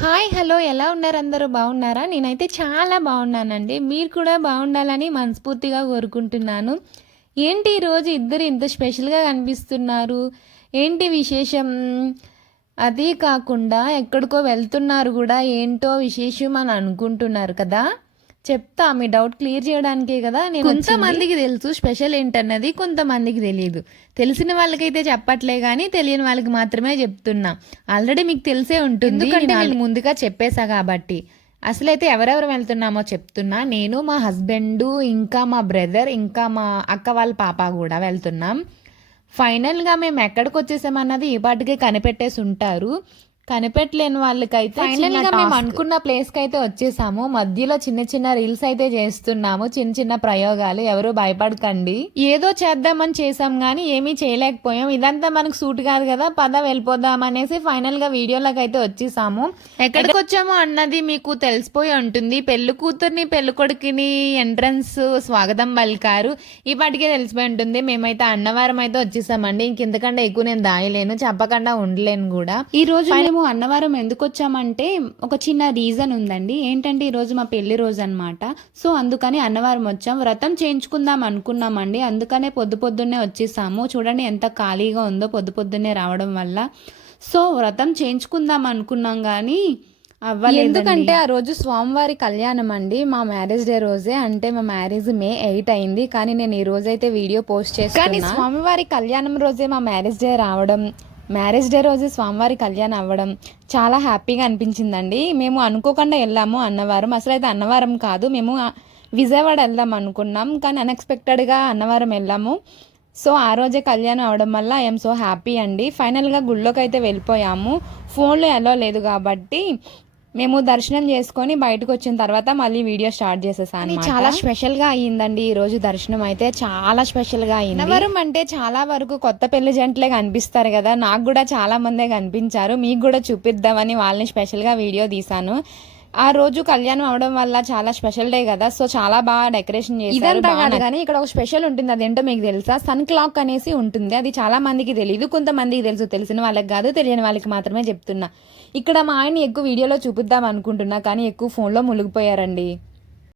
Hi! Hello! ఎలా ఉన్నారు అందరూ బాగున్నారా? నేనైతే చాలా బాగున్నానండి. మీరు కూడా బాగుండాలని మనస్ఫూర్తిగా కోరుకుంటున్నాను. ఏంటి ఈరోజు ఇద్దరు ఇంత స్పెషల్‌గా కనిపిస్తున్నారు? ఏంటి విశేషం? అదీ కాకుండా ఎక్కడికో వెళ్తున్నారు గూడా ఏంటో విశేషం అని అనుకుంటున్నారు కదా! చెప్తా మీ డౌట్ క్లియర్ చేయడానికే కదా నేను కొంతమందికి తెలుసు స్పెషల్ ఏంటన్నది, కొంతమందికి తెలియదు. తెలిసిన వాళ్ళకైతే చెప్పట్లే కానీ తెలియని వాళ్ళకి మాత్రమే చెప్తున్నా. ఆల్రెడీ మీకు తెలిసే ఉంటుంది, ఎందుకంటే నేను ముందుగా చెప్పేసా కాబట్టి. అసలైతే ఎవరెవరు వెళ్తున్నామో చెప్తున్నా. నేను, మా హస్బెండ్, ఇంకా మా బ్రదర్, ఇంకా మా అక్క వాళ్ళ పాప కూడా వెళ్తున్నాం. ఫైనల్గా మేము ఎక్కడికి వచ్చేసామన్నది ఈ పాటికే కనిపెట్టేసి ఉంటారు. కనిపెట్టలేని వాళ్ళకైతే ఫైనల్గా మేము అనుకున్న ప్లేస్కి అయితే వచ్చేసాము. మధ్యలో చిన్న చిన్న రీల్స్ అయితే చేస్తున్నాము, చిన్న చిన్న ప్రయోగాలు. ఎవరు భయపడకండి. ఏదో చేద్దామని చేసాం కానీ ఏమీ చేయలేకపోయాం. ఇదంతా మనకు సూట్ కాదు కదా, పద వెళ్ళిపోదాం అనేసి ఫైనల్గా వీడియోలోకి అయితే వచ్చేసాము. ఎక్కడికి వచ్చాము అన్నది మీకు తెలిసిపోయి ఉంటుంది. పెళ్లి కూతుర్ని పెళ్లి కొడుకుని ఎంట్రన్స్ స్వాగతం పలికారు. ఈ పాటికే తెలిసిపోయి ఉంటుంది. మేమైతే అన్నవరం అయితే వచ్చేసామండి. ఇంకెందుకంటే ఎక్కువ నేను దాయలేను, చెప్పకుండా ఉండలేను కూడా. ఈ రోజు మేము అన్నవరం ఎందుకు వచ్చామంటే ఒక చిన్న రీజన్ ఉందండి. ఏంటంటే ఈరోజు మా పెళ్లి రోజు అనమాట. సో అందుకని అన్నవరం వచ్చాం. వ్రతం చేయించుకుందాం అనుకున్నామండి, అందుకనే పొద్దున్నే వచ్చేసాము. చూడండి ఎంత ఖాళీగా ఉందో పొద్దున్నే రావడం వల్ల. సో వ్రతం చేయించుకుందాం అనుకున్నాం కానీ అవ్వలేదు. ఎందుకంటే ఆ రోజు స్వామివారి కళ్యాణం అండి, మా మ్యారేజ్ డే రోజే. అంటే మా మ్యారేజ్ May 8 అయింది, కానీ నేను ఈ రోజైతే వీడియో పోస్ట్ చేస్తాను. కానీ స్వామివారి కళ్యాణం రోజే మా మ్యారేజ్ డే రావడం, మ్యారేజ్ డే రోజు స్వామివారి కళ్యాణం అవ్వడం చాలా హ్యాపీగా అనిపించిందండి. మేము అనుకోకుండా వెళ్ళాము అన్నవరం. అసలు అయితే అన్నవరం కాదు, మేము విజయవాడ వెళ్దాం అనుకున్నాం, కానీ అన్ఎక్స్పెక్టెడ్గా అన్నవరం వెళ్ళాము. సో ఆ రోజే కళ్యాణం అవడం వల్ల ఐఎమ్ సో హ్యాపీ అండి. ఫైనల్గా గుళ్ళోకి అయితే వెళ్ళిపోయాము. ఫోన్లో ఎలా లేదు కాబట్టి మేము దర్శనం చేసుకొని బయటకు వచ్చిన తర్వాత మళ్ళీ వీడియో స్టార్ట్ చేసేసాను. చాలా స్పెషల్గా అయ్యిందండి ఈరోజు దర్శనం అయితే, చాలా స్పెషల్గా అయ్యింది. అన్నవరం అంటే చాలా వరకు కొత్త పెళ్లి జంటలే కనిపిస్తారు కదా, నాకు కూడా చాలా మందే కనిపించారు. మీకు కూడా చూపిద్దామని వాళ్ళని స్పెషల్గా వీడియో తీశాను. ఆ రోజు కళ్యాణం అవడం వల్ల చాలా స్పెషల్ డే కదా, సో చాలా బాగా డెకరేషన్ చేశారు. ఇదంతా కాదు కానీ ఇక్కడ ఒక స్పెషల్ ఉంటుంది, అదేంటో మీకు తెలుసా? సన్ క్లాక్ అనేసి ఉంటుంది. అది చాలా మందికి తెలియదు, కొంతమందికి తెలుసు. తెలిసిన వాళ్ళకి కాదు, తెలియని వాళ్ళకి మాత్రమే చెప్తున్నా. ఇక్కడ మా ఆయన్ని ఎక్కువ వీడియోలో చూపిద్దాం అనుకుంటున్నా, కానీ ఎక్కువ ఫోన్లో మునిగిపోయారండి.